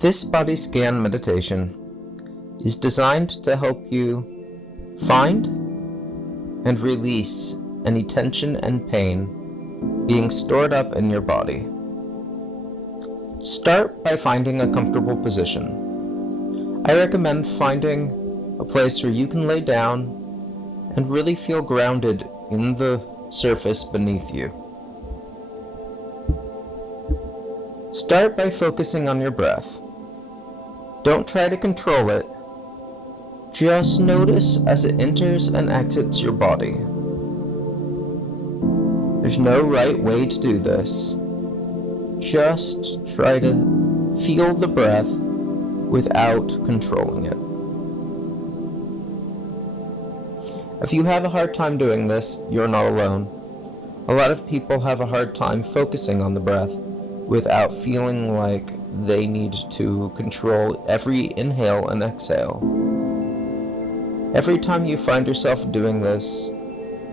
This body scan meditation is designed to help you find and release any tension and pain being stored up in your body. Start by finding a comfortable position. I recommend finding a place where you can lay down and really feel grounded in the surface beneath you. Start by focusing on your breath. Don't try to control it. Just notice as it enters and exits your body. There's no right way to do this. Just try to feel the breath without controlling it. If you have a hard time doing this, you're not alone. A lot of people have a hard time focusing on the breath without feeling like they need to control every inhale and exhale. Every time you find yourself doing this,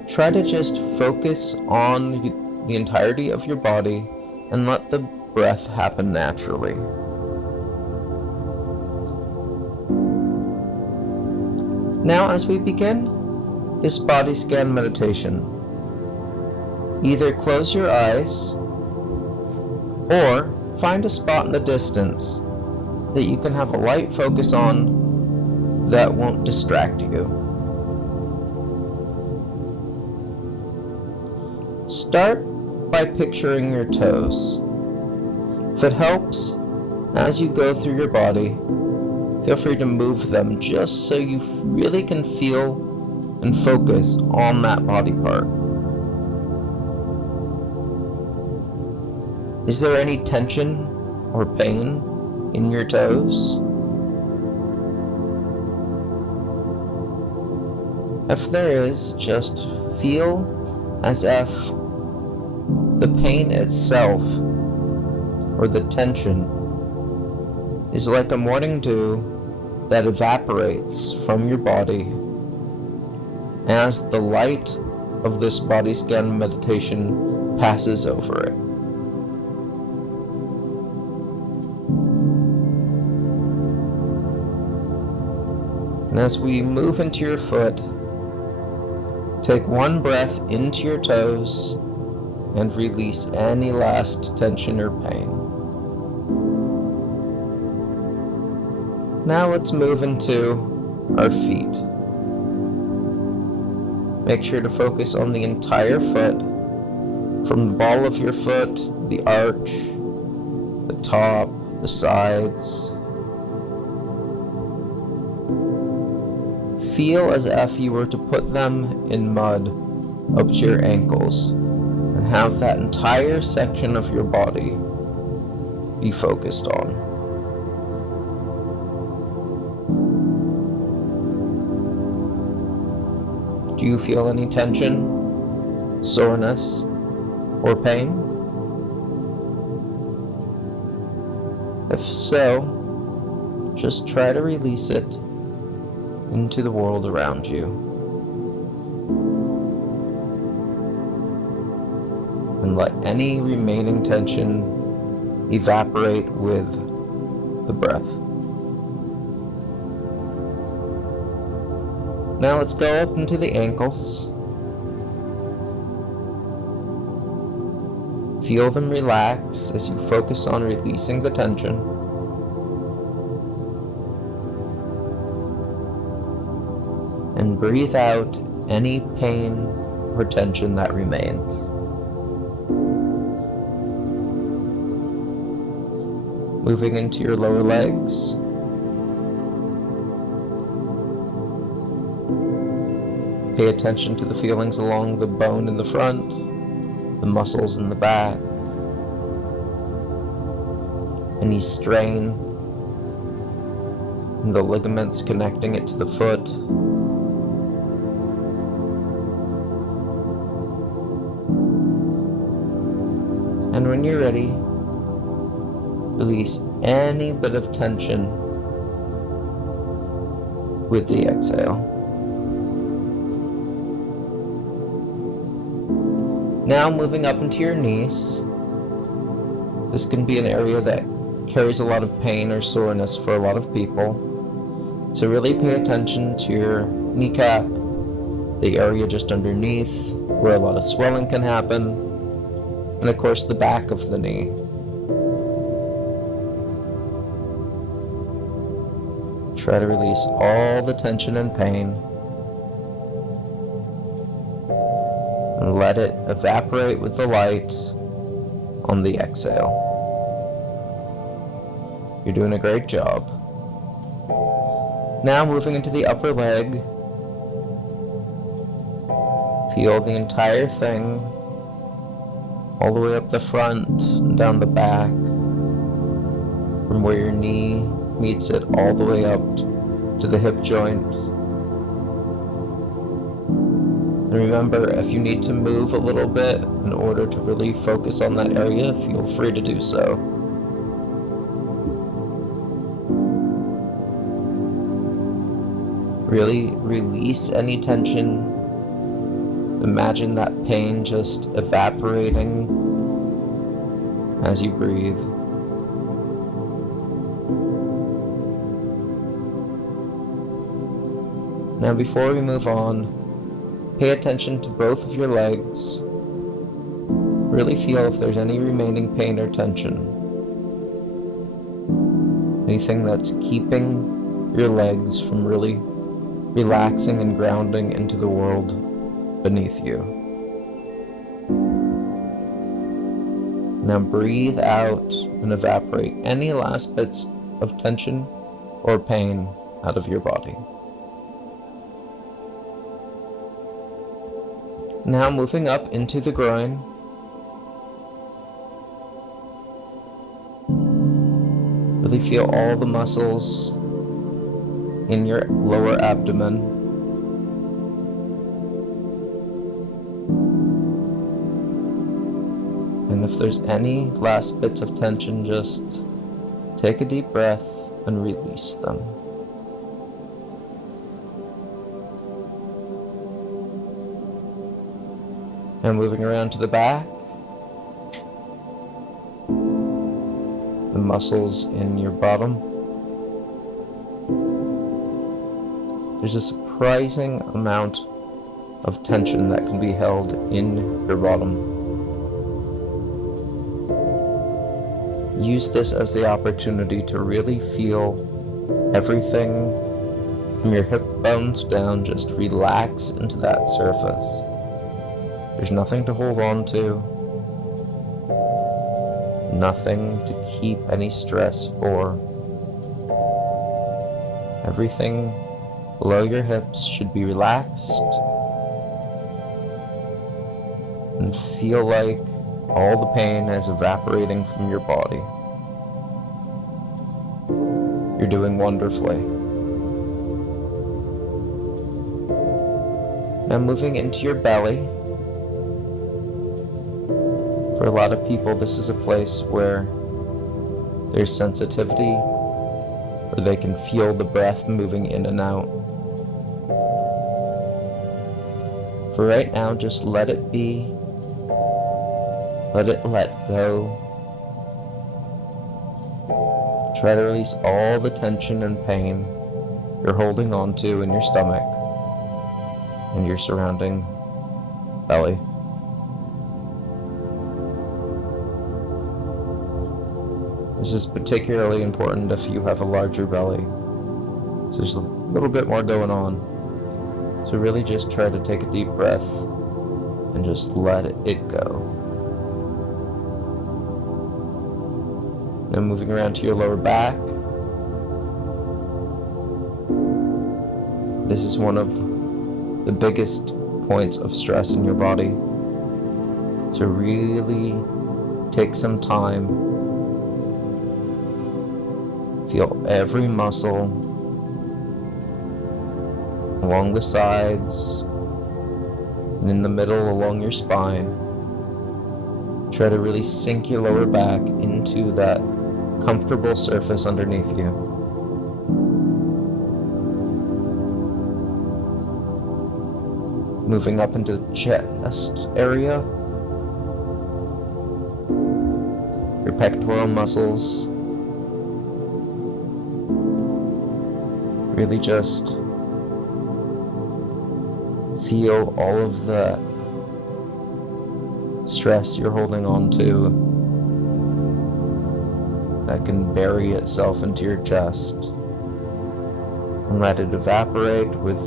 try to just focus on the entirety of your body and let the breath happen naturally. Now, as we begin this body scan meditation, either close your eyes or find a spot in the distance that you can have a light focus on that won't distract you. Start by picturing your toes. If it helps, as you go through your body, feel free to move them just so you really can feel and focus on that body part. Is there any tension or pain in your toes? If there is, just feel as if the pain itself or the tension is like a morning dew that evaporates from your body as the light of this body scan meditation passes over it. And as we move into your foot, take one breath into your toes and release any last tension or pain. Now let's move into our feet. Make sure to focus on the entire foot, from the ball of your foot, the arch, the top, the sides. Feel as if you were to put them in mud up to your ankles and have that entire section of your body be focused on. Do you feel any tension, soreness, or pain? If so, just try to release it into the world around you. And let any remaining tension evaporate with the breath. Now let's go up into the ankles. Feel them relax as you focus on releasing the tension. And breathe out any pain or tension that remains. Moving into your lower legs. Pay attention to the feelings along the bone in the front, the muscles in the back, any strain in the ligaments connecting it to the foot. And when you're ready, release any bit of tension with the exhale. Now moving up into your knees. This can be an area that carries a lot of pain or soreness for a lot of people. So really pay attention to your kneecap, the area just underneath where a lot of swelling can happen, and of course the back of the knee. Try to release all the tension and pain and let it evaporate with the light on the exhale. You're doing a great job. Now moving into the upper leg, feel the entire thing, all the way up the front and down the back, from where your knee meets it all the way up to the hip joint. And remember, if you need to move a little bit in order to really focus on that area, feel free to do so. Really release any tension. Imagine that pain just evaporating as you breathe. Now before we move on, pay attention to both of your legs. Really feel if there's any remaining pain or tension. Anything that's keeping your legs from really relaxing and grounding into the world beneath you. Now breathe out and evaporate any last bits of tension or pain out of your body. Now moving up into the groin. Really feel all the muscles in your lower abdomen. And if there's any last bits of tension, just take a deep breath and release them. Now moving around to the back, the muscles in your bottom. There's a surprising amount of tension that can be held in your bottom. Use this as the opportunity to really feel everything from your hip bones down just relax into that surface. There's nothing to hold on to, nothing to keep any stress for. Everything below your hips should be relaxed and feel like all the pain is evaporating from your body. You're doing wonderfully. Now moving into your belly. For a lot of people, this is a place where there's sensitivity, where they can feel the breath moving in and out. For right now, just let it be. Let it let go. Try to release all the tension and pain you're holding on to in your stomach and your surrounding belly. This is particularly important if you have a larger belly. So there's a little bit more going on. So really just try to take a deep breath and just let it go. Then moving around to your lower back. This is one of the biggest points of stress in your body. So really take some time. Feel every muscle along the sides and in the middle along your spine. Try to really sink your lower back into that comfortable surface underneath you. Moving up into the chest area, your pectoral muscles Really just feel all of the stress you're holding on to that can bury itself into your chest, and let it evaporate with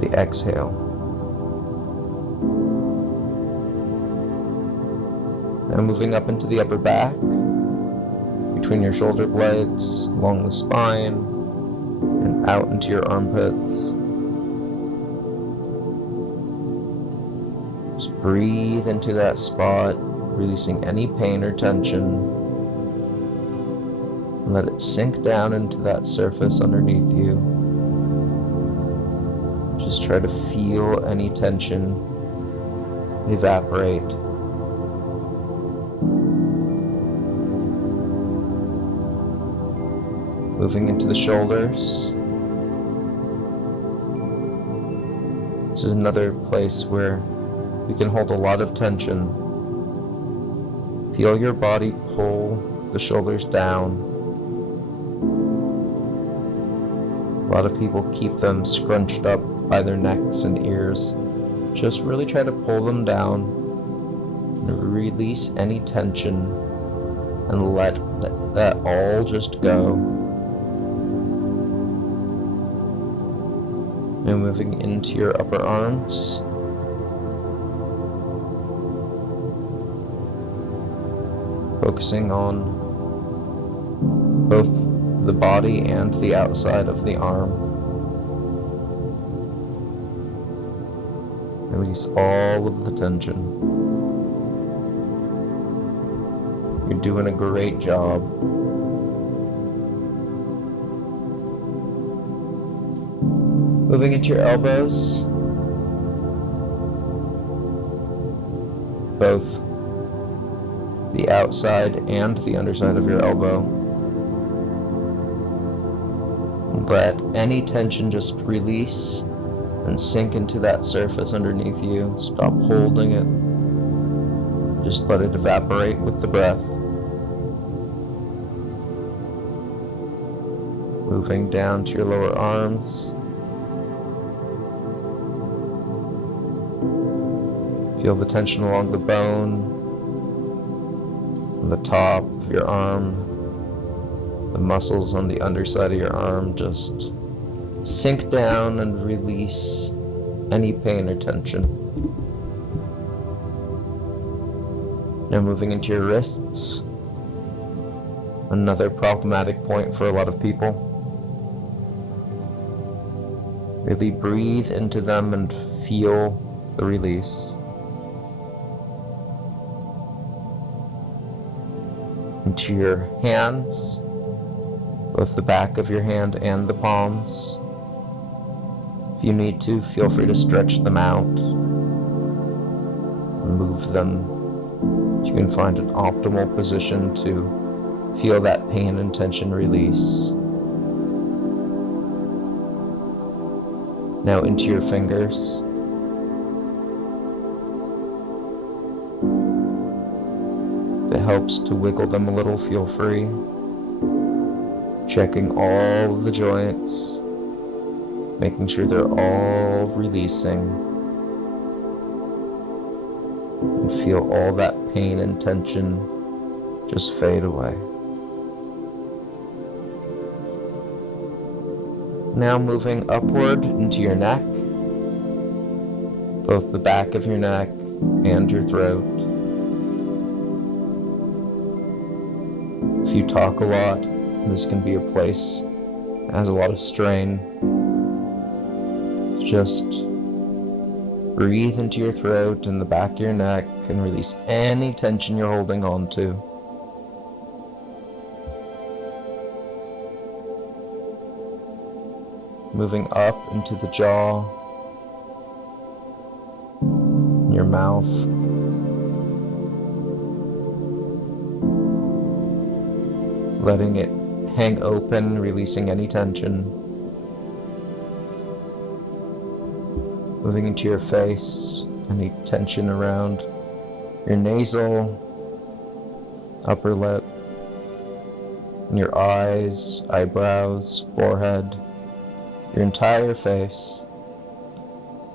the exhale. Now moving up into the upper back, between your shoulder blades, along the spine, and out into your armpits. Just breathe into that spot, releasing any pain or tension. And let it sink down into that surface underneath you. Just try to feel any tension evaporate. Moving into the shoulders. This is another place where we can hold a lot of tension. Feel your body pull the shoulders down. A lot of people keep them scrunched up by their necks and ears. Just really try to pull them down and release any tension and let that all just go. Now moving into your upper arms. Focusing on both the body and the outside of the arm. Release all of the tension. You're doing a great job. Moving into your elbows. Both the outside and the underside of your elbow. Let any tension just release and sink into that surface underneath you. Stop holding it. Just let it evaporate with the breath. Moving down to your lower arms. Feel the tension along the bone, on the top of your arm, the muscles on the underside of your arm. Just sink down and release any pain or tension. Now moving into your wrists, another problematic point for a lot of people. Really breathe into them and feel the release. Into your hands, both the back of your hand and the palms. If you need to, feel free to stretch them out, move them. You can find an optimal position to feel that pain and tension release. Now into your fingers. If it helps to wiggle them a little, feel free. Checking all of the joints, making sure they're all releasing. And feel all that pain and tension just fade away. Now moving upward into your neck, both the back of your neck and your throat. If you talk a lot, this can be a place that has a lot of strain. Just breathe into your throat and the back of your neck and release any tension you're holding on to. Moving up into the jaw, your mouth. Letting it hang open, releasing any tension. Moving into your face, any tension around your nasal, upper lip, in your eyes, eyebrows, forehead, your entire face,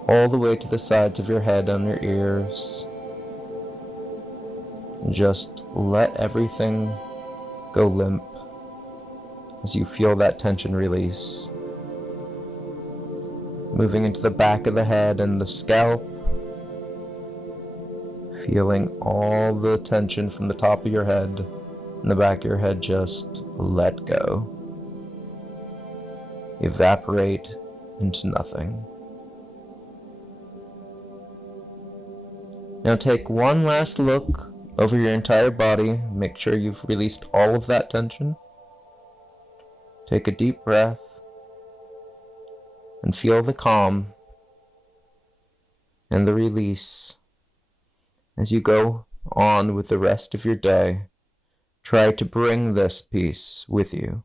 all the way to the sides of your head and your ears. Just let everything go limp as you feel that tension release. Moving into the back of the head and the scalp, feeling all the tension from the top of your head and the back of your head just let go, evaporate into nothing. Now take one last look over your entire body. Make sure you've released all of that tension. Take a deep breath and feel the calm and the release as you go on with the rest of your day. Try to bring this peace with you.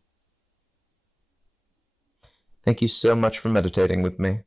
Thank you so much for meditating with me.